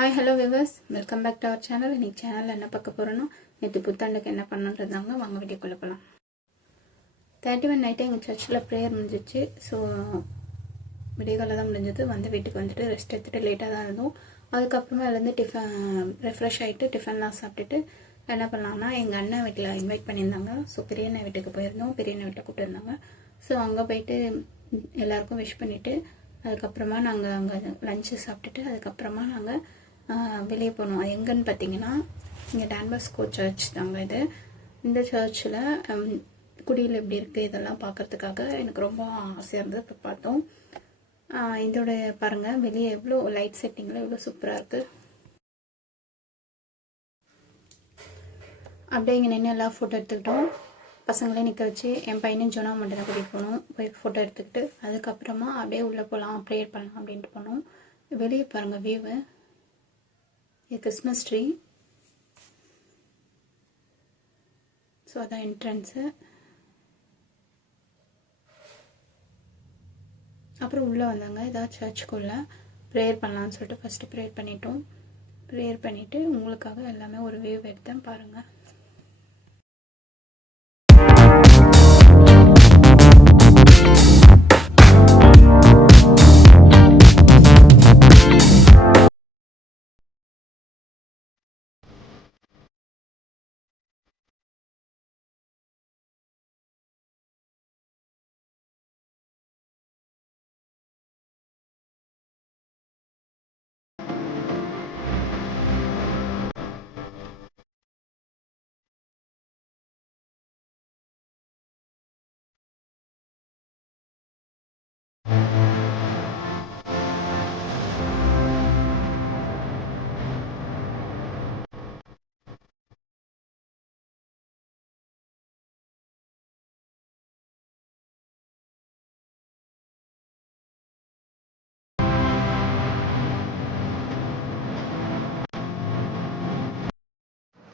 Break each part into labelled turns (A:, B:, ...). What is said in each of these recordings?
A: Hi hello viewers welcome back to our channel இன்னைக்கு சேனலில் என்ன பார்க்க போகிறோன்னா நேற்று புத்தாண்டுக்கு என்ன பண்ணுன்றதாங்க வாங்க வீடியோக்குள்ளே போகலாம் தேர்ட்டி ஒன் நைட்டு எங்கள் சர்ச்சில் ப்ரேயர் முடிஞ்சிச்சு. ஸோ விடியகால தான் முடிஞ்சது. வந்து வீட்டுக்கு வந்துட்டு ரெஸ்ட் எடுத்துகிட்டு லேட்டாக தான் இருந்தோம். அதுக்கப்புறமா அதுலேருந்து டிஃபன் ரெஃப்ரெஷ் ஆகிட்டு டிஃபன்லாம் சாப்பிட்டுட்டு என்ன பண்ணலாம்னா எங்கள் அண்ணன் வீட்டில் இன்வைட் பண்ணியிருந்தாங்க. ஸோ பெரியண்ணன் வீட்டுக்கு போயிருந்தோம். பெரிய வீட்டை கூப்பிட்டுருந்தாங்க ஸோ அங்கே போயிட்டு எல்லாருக்கும் விஷ் பண்ணிவிட்டு அதுக்கப்புறமா நாங்கள் அங்கே லஞ்சு சாப்பிட்டுட்டு அதுக்கப்புறமா நாங்கள் வெளியே போனோம் அது எங்கன்னு பார்த்தீங்கன்னா இங்கே டான்பாஸ்கோ சர்ச் தாங்க இது. இந்த சர்ச்சில் குடியில் எப்படி இருக்குது இதெல்லாம் பார்க்கறதுக்காக எனக்கு ரொம்ப ஆசையாக இருந்தது. இப்போ பார்த்தோம். இதோடய இதோட பாருங்கள் வெளியே எவ்வளோ லைட் செட்டிங்கில் எவ்வளோ சூப்பராக இருக்குது அப்படியே இங்கே நின்று எல்லாம் ஃபோட்டோ எடுத்துக்கிட்டோம். பசங்களே நிற்க வச்சு என் பையனும் ஜோனா மட்டும் தான் கூட்டிகிட்டு போனோம் போய் ஃபோட்டோ எடுத்துக்கிட்டு அதுக்கப்புறமா அப்படியே உள்ளே போகலாம் ப்ரேயர் பண்ணலாம் அப்படின்ட்டு போனோம். வெளியே பாருங்கள் view a Christmas tree so அதான் என்ட்ரன்ஸு அப்புறம் உள்ளே வந்தாங்க. ஏதாவது சர்ச்சுக்குள்ளே ப்ரேயர் பண்ணலான்னு சொல்லிட்டு ஃபஸ்ட்டு ப்ரேயர் பண்ணிட்டோம். ப்ரேயர் பண்ணிவிட்டு உங்களுக்காக எல்லாமே ஒரு வேவ் எடுத்தேன். பாருங்கள்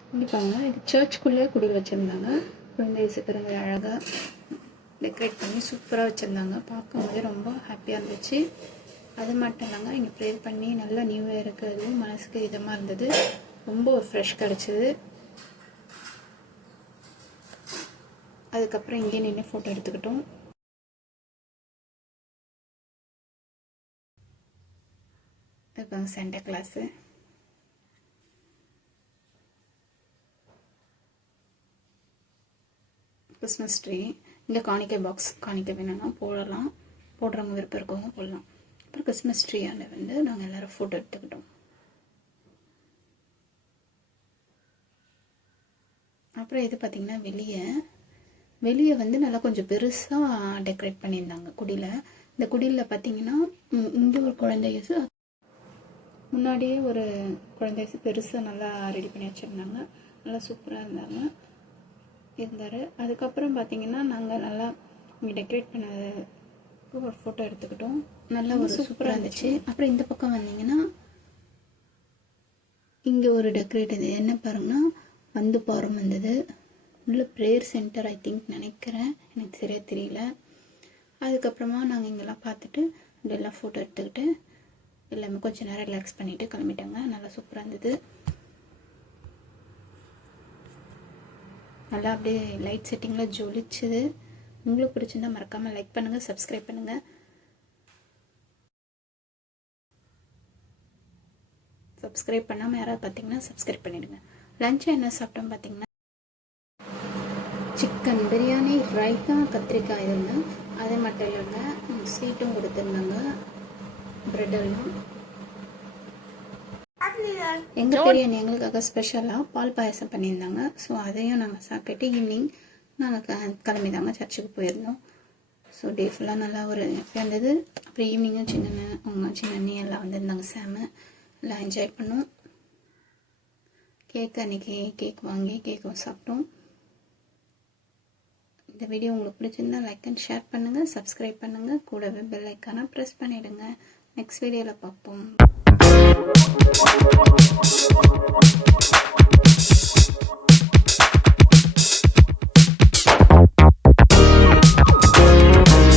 A: கண்டிப்பாங்க இது சர்ச்சுக்குள்ளே குடி வச்சுருந்தாங்க. குழந்தை இயேசுக்கிறவங்க அழகாக டெக்கரேட் பண்ணி சூப்பராக வச்சுருந்தாங்க. பார்க்கும்போதே ரொம்ப ஹாப்பியாக இருந்துச்சு. அது மட்டும் இல்லைங்க இங்கே ப்ரேயர் பண்ணி நல்லா நியூ இயருக்கு அதுவும் மனசுக்கு இதமாக இருந்தது. ரொம்ப ஃப்ரெஷ் கிடச்சிது. அதுக்கப்புறம் இங்கே நின்று ஃபோட்டோ எடுத்துக்கிட்டோம். இப்போ சென்டர் கிளாஸு கிறிஸ்மஸ் ட்ரீ இந்த காணிக்கை பாக்ஸ் காணிக்கை வேணும்னா போடலாம். போடுறவங்க விருப்பம் இருக்கவங்க போடலாம். அப்புறம் கிறிஸ்மஸ் ட்ரீயால் வந்து நாங்கள் எல்லோரும் ஃபோட்டோ எடுத்துக்கிட்டோம். அப்புறம் இது பார்த்திங்கன்னா வெளியே. வெளியே வந்து நல்லா கொஞ்சம் பெருசாக டெக்கரேட் பண்ணியிருந்தாங்க. குடியில் இந்த குடியில் பார்த்தீங்கன்னா இங்கே ஒரு குழந்தை முன்னாடியே ஒரு குழந்தை பெருசாக நல்லா ரெடி பண்ணி வச்சுருந்தாங்க. நல்லா சூப்பராக இருந்தாங்க. இருந்தார். அதுக்கப்புறம் பார்த்தீங்கன்னா நாங்கள் நல்லா இங்கே டெக்கரேட் பண்ணது ஒரு ஃபோட்டோ எடுத்துக்கிட்டோம். நல்லா ஒரு சூப்பராக இருந்துச்சு. அப்புறம் இந்த பக்கம் வந்தீங்கன்னா இங்கே ஒரு டெக்கரேட் இது. என்ன பாருங்கன்னா வந்து பாரம் வந்தது. உள்ள ப்ரேயர் சென்டர் ஐ திங்க் நினைக்கிறேன். எனக்கு சரியாக தெரியல. அதுக்கப்புறமா நாங்கள் இங்கெல்லாம் பார்த்துட்டு இதெல்லாம் ஃபோட்டோ எடுத்துக்கிட்டு எல்லாமே கொஞ்சம் நேரம் ரிலாக்ஸ் பண்ணிவிட்டு கிளம்பிட்டாங்க. நல்லா சூப்பராக இருந்தது. நல்லா அப்படியே லைட் செட்டிங்கில் ஜொலிச்சுது உங்களுக்கு பிடிச்சிருந்தா மறக்காமல் லைக் பண்ணுங்கள் சப்ஸ்கிரைப் பண்ணுங்கள் சப்ஸ்கிரைப் பண்ணாமல் யாராவது பார்த்தீங்கன்னா சப்ஸ்கிரைப் பண்ணிவிடுங்க லஞ்சு என்ன சாப்பிட்டோம் பார்த்தீங்கன்னா சிக்கன் பிரியாணி ரைத்தா கத்திரிக்காய் இதுங்க அது மட்டும் இல்லைங்க ஸ்வீட்டும் கொடுத்துருந்தாங்க. ப்ரெட் எல்லாம் எங்கள் பெரியண்ணி எங்களுக்காக ஸ்பெஷலாக பால் பாயசம் பண்ணியிருந்தாங்க. ஸோ அதையும் நாங்கள் சாப்பிட்டுட்டு ஈவினிங் நாங்கள் கிளம்பி தாங்க சர்ச்சுக்கு போயிருந்தோம். ஸோ டே ஃபுல்லாக நல்லா ஒரு இருந்தது? அப்புறம் ஈவினிங்கும் சின்ன அவங்க சின்ன அண்ணி எல்லாம் வந்திருந்தாங்க சாம எல்லாம் என்ஜாய் பண்ணோம். கேக் அன்றைக்கி கேக் வாங்கி கேக்கும் சாப்பிட்டோம். இந்த வீடியோ உங்களுக்கு பிடிச்சிருந்தா லைக் அண்ட் ஷேர் பண்ணுங்கள் சப்ஸ்கிரைப் பண்ணுங்கள் கூடவே பெல் ஐக்கானை ப்ரெஸ் பண்ணிவிடுங்க நெக்ஸ்ட் வீடியோவில் பார்ப்போம்.